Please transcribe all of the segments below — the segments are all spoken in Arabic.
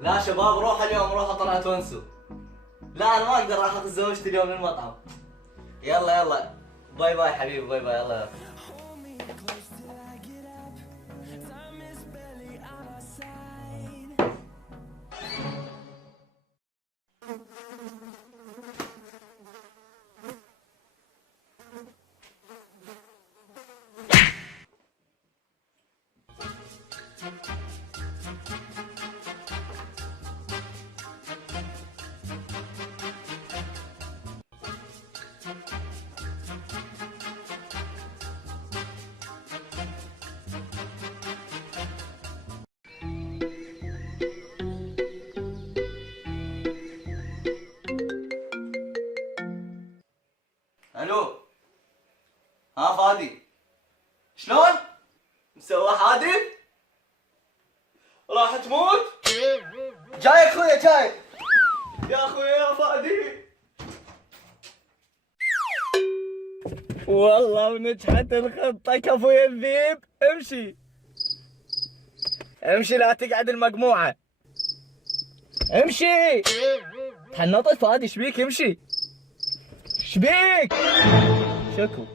لا شباب روح اليوم، روح طلعت وانسوا. لا انا ما اقدر اخذ زوجتي اليوم من المطعم. يلا يلا باي باي حبيبي، باي باي يلا. الو ها فادي، شلون؟ مسوى حادث؟ راح تموت؟ جاي اخويا جاي يا اخويا يا فادي. والله ونجحت الخطة كفو يا الذيب. امشي امشي لا تقعد المجموعة، امشي. تحنطت فادي، شبيك؟ امشي شبيك؟ شكو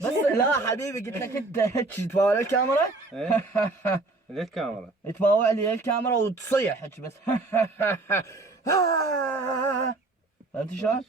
بس لا حبيبي قلت لك انت هيك تباوع الكاميرا. ليه الكاميرا؟ تباوع لي الكاميرا وتصيح هيك بس. فهمت شلون؟